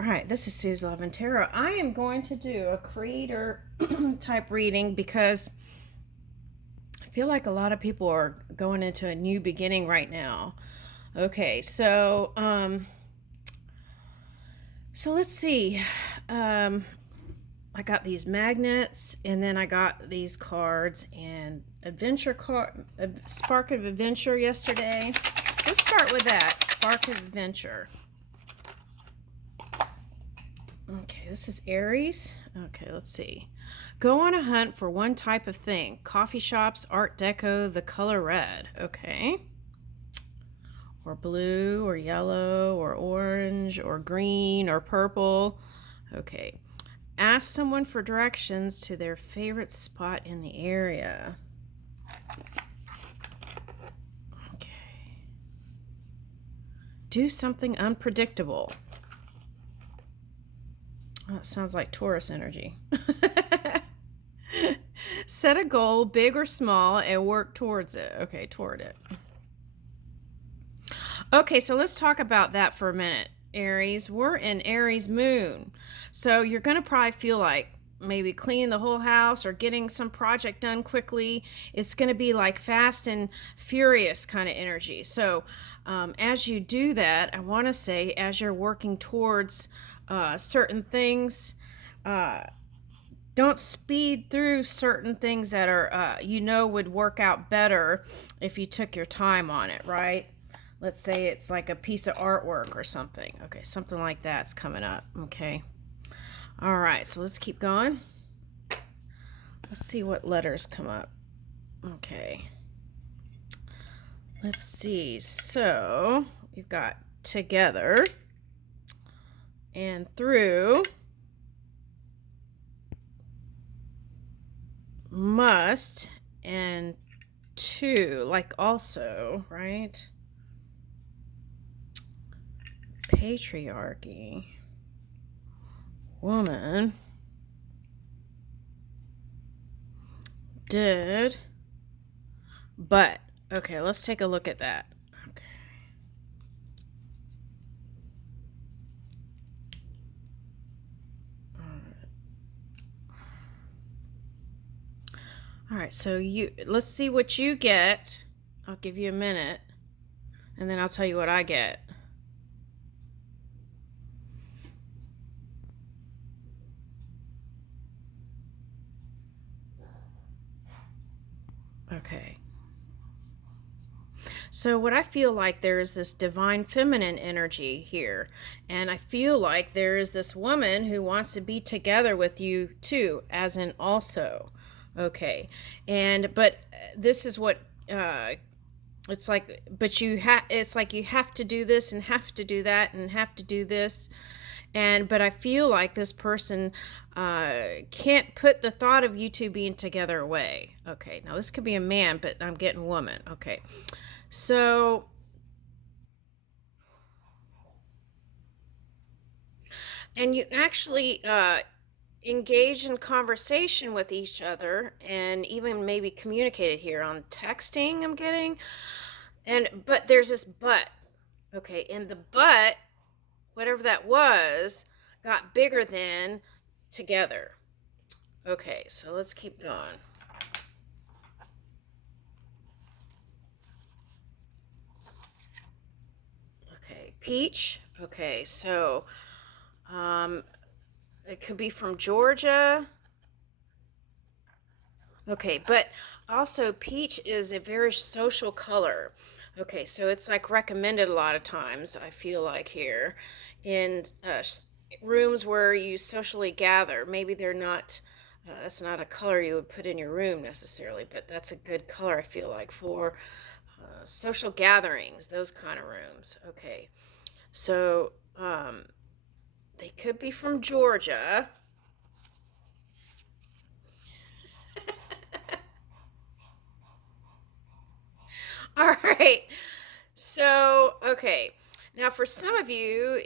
All right, this is Sue's Love and Tarot. I am going to do a creator type reading because I feel like a lot of people are going into a new beginning right now. Okay, so let's see. I got these magnets, and then I got these cards and adventure card, spark of adventure yesterday. Let's start with that spark of adventure. Okay, this is Aries. Okay, let's see. Go on a hunt for one type of thing. Coffee shops, art deco, the color red. Okay. Or blue, or yellow, or orange, or green, or purple. Okay. Ask someone for directions to their favorite spot in the area. Okay. Do something unpredictable. Oh, it sounds like Taurus energy. Set a goal, big or small, and work towards it. Okay, toward it. Okay, so let's talk about that for a minute, Aries. We're in Aries moon. So you're going to probably feel like maybe cleaning the whole house or getting some project done quickly. It's going to be like fast and furious kind of energy. So as you do that, I want to say as you're working towards certain things, don't speed through certain things that are would work out better if you took your time on it, right? Let's say it's like a piece of artwork or something. Okay, something like that's coming up. Okay. All right, so let's keep going. Let's see what letters come up. Okay. Let's see. So you've got together and through, must, and to, like also, right? Patriarchy, woman, did, but. Okay, let's take a look at that. Okay. All right, so let's see what you get. I'll give you a minute, and then I'll tell you what I get. Okay. So what I feel like there is this divine feminine energy here, and I feel like there is this woman who wants to be together with you too, as in also. Okay. But this is what it's like, but it's like you have to do this and have to do that and have to do this. But I feel like this person can't put the thought of you two being together away. Okay, now this could be a man, but I'm getting woman. Okay, so and you actually engage in conversation with each other and even maybe communicated here on texting, I'm getting. But there's this but. Okay, and the but, whatever that was, got bigger than together. Okay, so let's keep going. Okay, peach. Okay, so it could be from Georgia. Okay, but also peach is a very social color. Okay, so it's like recommended a lot of times, I feel like here, in rooms where you socially gather. Maybe they're not, that's not a color you would put in your room necessarily, but that's a good color, I feel like, for social gatherings, those kind of rooms. Okay, so they could be from Georgia. All right. So, okay. Now, for some of you,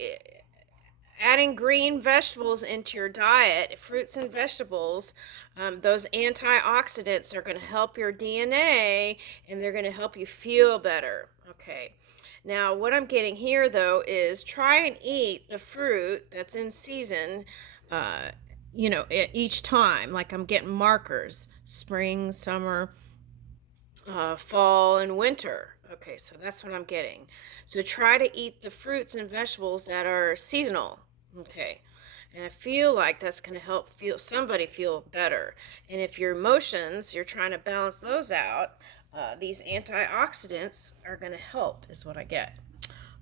adding green vegetables into your diet, fruits and vegetables, those antioxidants are going to help your DNA and they're going to help you feel better. Okay. Now, what I'm getting here though is try and eat the fruit that's in season, uh, each time. Like I'm getting markers spring, summer, fall, and winter. Okay, so that's what I'm getting. So try to eat the fruits and vegetables that are seasonal. Okay. And I feel like that's going to help feel somebody feel better. And if your emotions, you're trying to balance those out, these antioxidants are going to help, is what I get.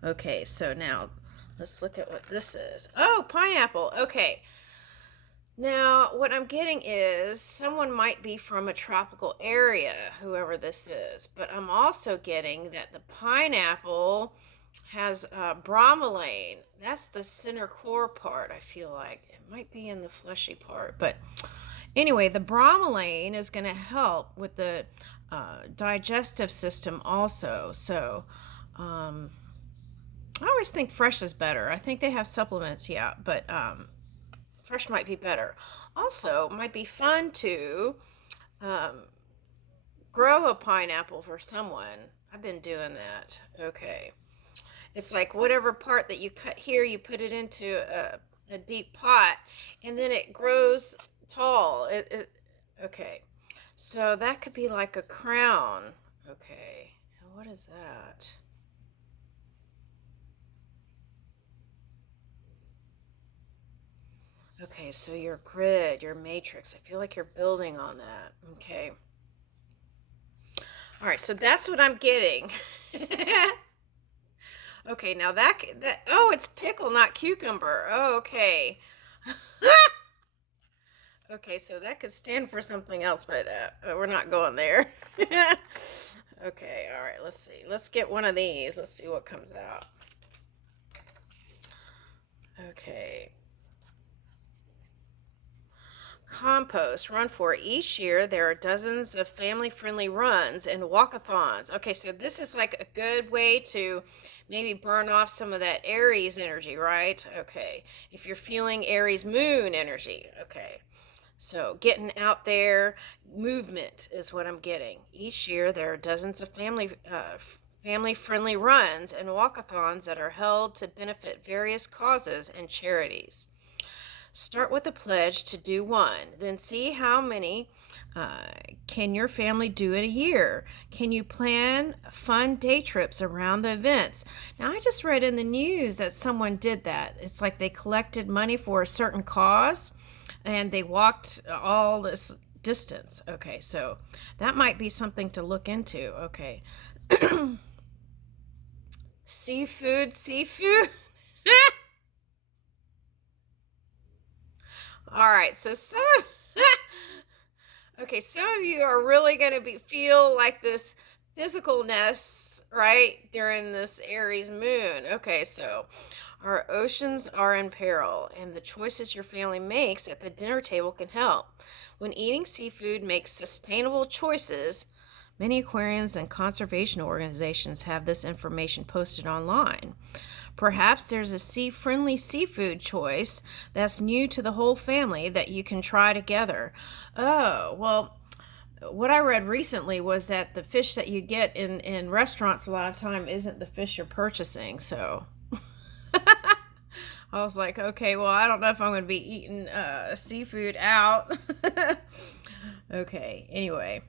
Okay, so now let's look at what this is. Oh, pineapple. Okay. Now, what I'm getting is someone might be from a tropical area, whoever this is, but I'm also getting that the pineapple has bromelain. That's the center core part, I feel like. It might be in the fleshy part, but anyway, the bromelain is going to help with the digestive system also. So, I always think fresh is better. I think they have supplements, yeah, but fresh might be better. Also, might be fun to um, grow a pineapple for someone. I've been doing that. Okay. It's like whatever part that you cut here, you put it into a deep pot, and then it grows tall. Okay. So that could be like a crown. Okay. And what is that? Okay, so your grid, your matrix, I feel like you're building on that. Okay. All right, so that's what I'm getting. Okay, now oh, it's pickle, not cucumber. Oh, okay. Okay, so that could stand for something else, but we're not going there. Okay, all right, let's see. Let's get one of these. Let's see what comes out. Okay. Compost run for each year. There are dozens of family-friendly runs and walkathons. Okay, so this is like a good way to maybe burn off some of that Aries energy, right? Okay, if you're feeling Aries moon energy. Okay, so getting out there, movement is what I'm getting. Each year there are dozens of family-friendly runs and walkathons that are held to benefit various causes and charities. Start with a pledge to do one, then see how many can your family do in a year. Can you plan fun day trips around the events? Now, I just read in the news that someone did that. It's like they collected money for a certain cause and they walked all this distance. Okay, so that might be something to look into. Okay. Seafood, seafood. All right, so some okay, some of you are really going to be feel like this physicalness, right, during this Aries moon. Okay, so our oceans are in peril, and the choices your family makes at the dinner table can help. When eating seafood, make sustainable choices. Many aquariums and conservation organizations have this information posted online. Perhaps there's a sea-friendly seafood choice that's new to the whole family that you can try together. Oh, well, what I read recently was that the fish that you get in restaurants a lot of time isn't the fish you're purchasing. So I was like, okay, well, I don't know if I'm going to be eating seafood out. Okay, anyway.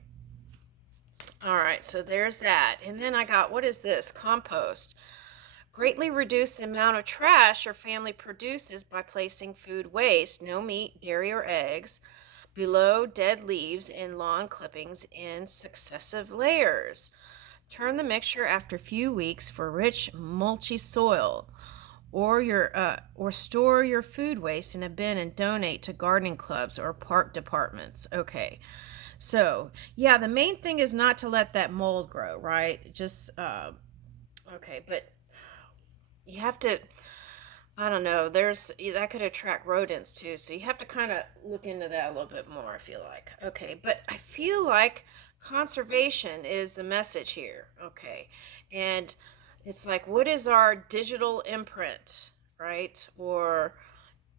All right, so there's that. And then I got, what is this? Compost. Greatly reduce the amount of trash your family produces by placing food waste, no meat, dairy, or eggs, below dead leaves and lawn clippings in successive layers. Turn the mixture after a few weeks for rich, mulchy soil. Or store your food waste in a bin and donate to gardening clubs or park departments. Okay. So, yeah, the main thing is not to let that mold grow, right? Just okay, but you have to, I don't know, there's that could attract rodents too, so you have to kind of look into that a little bit more. I feel like, okay, but I feel like conservation is the message here. Okay, and it's like, what is our digital imprint, right? Or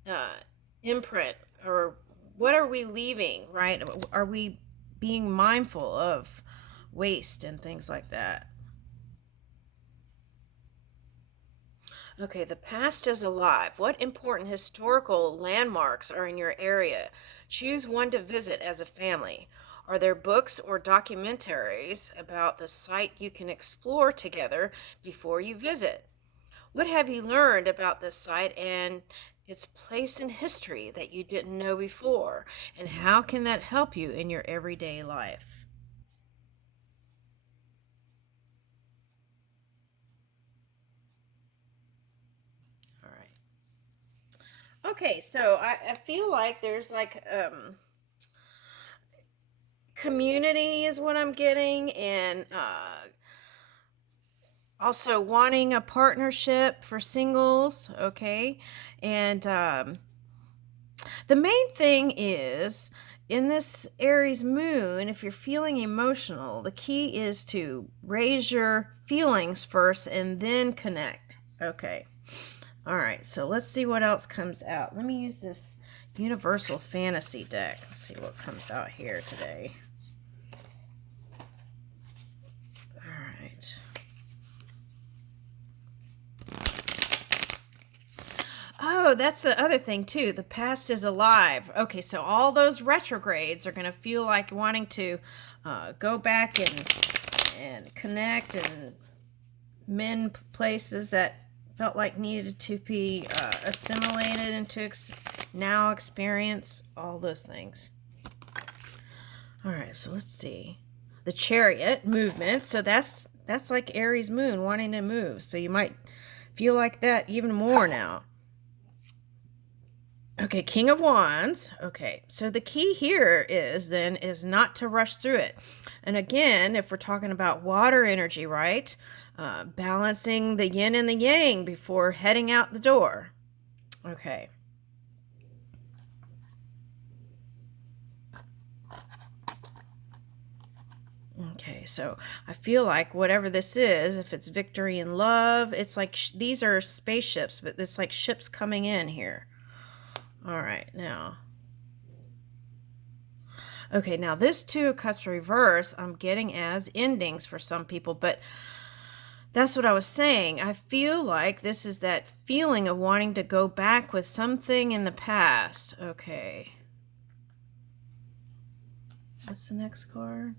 uh, imprint, or what are we leaving, right? Are we being mindful of waste and things like that? Okay, the past is alive. What important historical landmarks are in your area? Choose one to visit as a family. Are there books or documentaries about the site you can explore together before you visit? What have you learned about this site and its place in history that you didn't know before? And how can that help you in your everyday life? All right. Okay, so I feel like there's like community is what I'm getting, and also wanting a partnership for singles. Okay, and the main thing is in this Aries moon, if you're feeling emotional, the key is to raise your feelings first and then connect. Okay. All right. So let's see what else comes out. Let me use this Universal Fantasy deck. Let's see what comes out here today. All right. Oh, that's the other thing too. The past is alive. Okay, so all those retrogrades are going to feel like wanting to go back and connect and mend places that felt like needed to be assimilated into now experience all those things. All right, so let's see. The Chariot movement. So that's like Aries moon wanting to move. So you might feel like that even more now. Okay, King of Wands. Okay, so the key here is not to rush through it. And again, if we're talking about water energy, right? Balancing the yin and the yang before heading out the door. Okay. Okay, so I feel like whatever this is, if it's victory and love, it's like these are spaceships, but it's like ships coming in here. All right, now. Okay, now this Two of Cups reverse, I'm getting as endings for some people, but that's what I was saying. I feel like this is that feeling of wanting to go back with something in the past. Okay. What's the next card?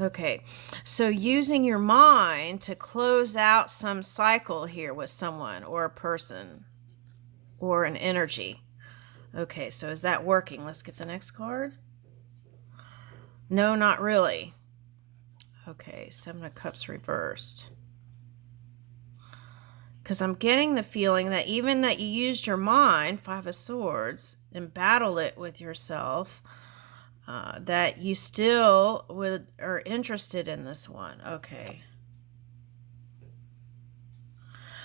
Okay, so using your mind to close out some cycle here with someone or a person or an energy. Okay, so is that working? Let's get the next card. No, not really. Okay, Seven of Cups reversed. Because I'm getting the feeling that even that you used your mind, Five of Swords, and battle it with yourself, that you still are interested in this one. Okay.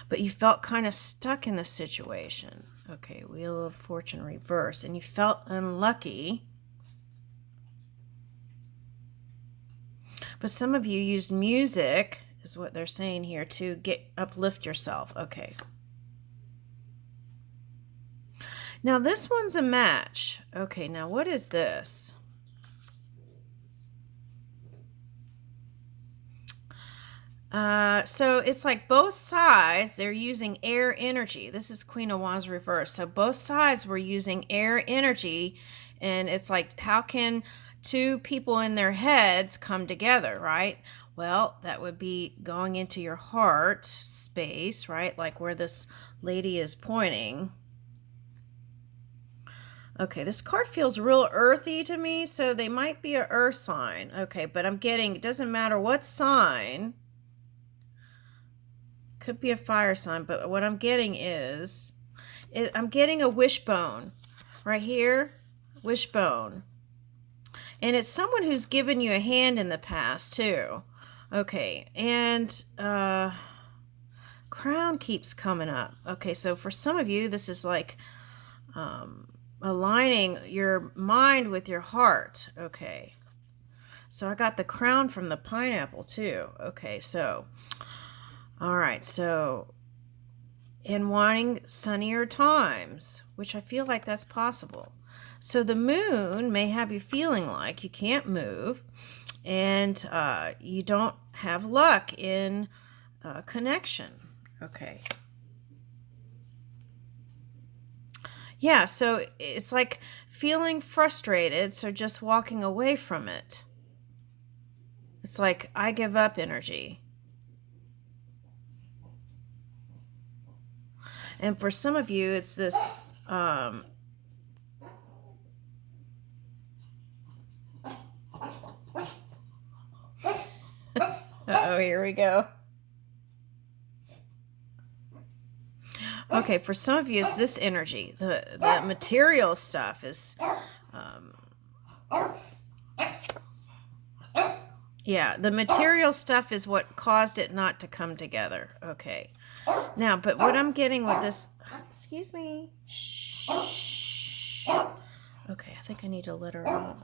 But you felt kind of stuck in the situation. Okay, Wheel of Fortune reverse, and you felt unlucky. But some of you used music, is what they're saying here, to uplift yourself. Okay. Now this one's a match. Okay, now what is this? So it's like both sides, they're using air energy. This is Queen of Wands reverse. So both sides were using air energy, and it's like, how can two people in their heads come together, right? Well, that would be going into your heart space, right? Like where this lady is pointing. Okay, this card feels real earthy to me, so they might be an earth sign. Okay, but I'm getting, it doesn't matter what sign. Could be a fire sign, but what I'm getting is, I'm getting a wishbone right here, wishbone. And it's someone who's given you a hand in the past too. Okay, and crown keeps coming up. Okay, so for some of you, this is like aligning your mind with your heart. Okay, so I got the crown from the pineapple too. Okay, so all right, so in wanting sunnier times, which I feel like that's possible. So the moon may have you feeling like you can't move, and you don't have luck in connection. Okay. Yeah, so it's like feeling frustrated, so just walking away from it. It's like I give up energy. And for some of you, it's this oh, here we go. Okay, for some of you, it's this energy. The material stuff is, yeah, the material stuff is what caused it not to come together. Okay. Now, but what I'm getting with this, excuse me. Shh. Okay, I think I need to let her out.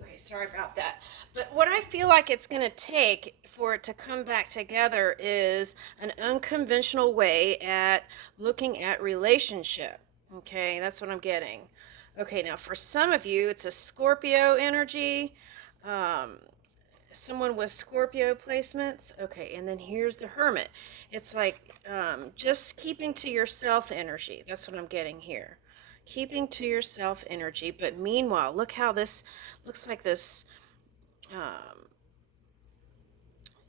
Okay, sorry about that. But what I feel like it's going to take for it to come back together is an unconventional way at looking at relationship. Okay, that's what I'm getting. Okay, now for some of you, it's a Scorpio energy. Um, Someone with Scorpio placements. Okay, and then here's the Hermit. It's like just keeping to yourself energy. That's what I'm getting here. Keeping to yourself energy. But meanwhile, look how this looks like um,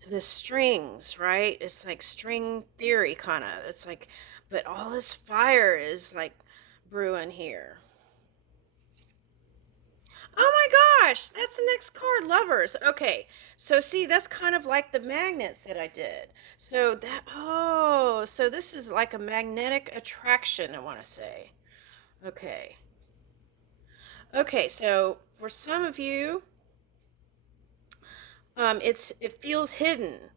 this strings, right? It's like string theory kind of. It's like, but all this fire is like brewing here. Oh my gosh, that's the next card, lovers. Okay, so see, that's kind of like the magnets that I did. So that, oh, so this is like a magnetic attraction, I want to say. Okay. Okay, so for some of you, it feels hidden,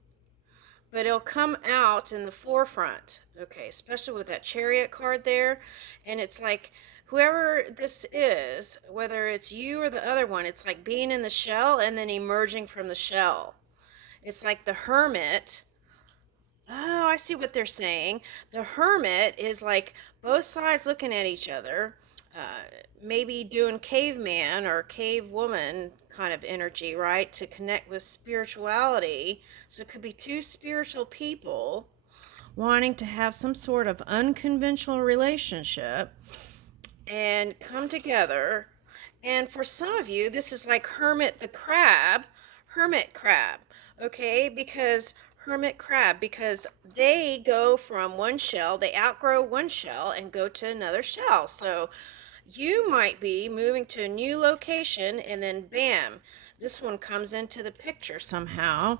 but it'll come out in the forefront. Okay, especially with that chariot card there. And it's like whoever this is, whether it's you or the other one, it's like being in the shell and then emerging from the shell. It's like the hermit. Oh, I see what they're saying. The hermit is like both sides looking at each other, maybe doing caveman or cave woman kind of energy, right? To connect with spirituality. So it could be two spiritual people wanting to have some sort of unconventional relationship and come together. And for some of you, this is like hermit crab, okay? Because hermit crab, because they go from one shell, they outgrow one shell and go to another shell. So you might be moving to a new location and then bam, this one comes into the picture somehow.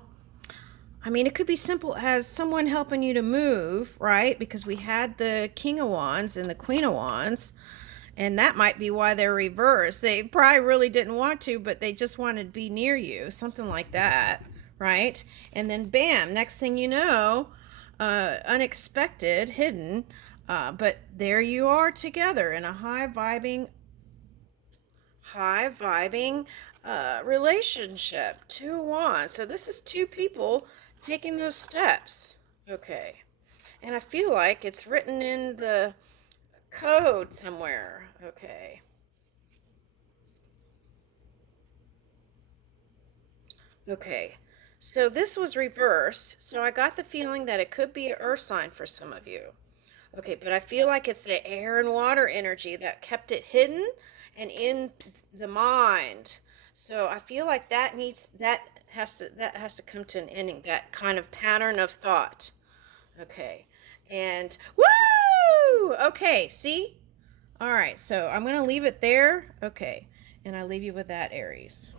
I mean, it could be simple as someone helping you to move, right? Because we had the King of Wands and the Queen of Wands, and that might be why they're reversed. They probably really didn't want to, but they just wanted to be near you, something like that, right? And then bam, next thing you know, unexpected, hidden, but there you are together in a high vibing relationship. Two of Wands. So this is two people taking those steps. Okay. And I feel like it's written in the code somewhere. Okay. Okay. So this was reversed. So I got the feeling that it could be an earth sign for some of you. Okay, but I feel like it's the air and water energy that kept it hidden and in the mind. So I feel like that has to come to an ending, that kind of pattern of thought. Okay. And woo! Okay, see? All right, so I'm going to leave it there. Okay. And I leave you with that, Aries.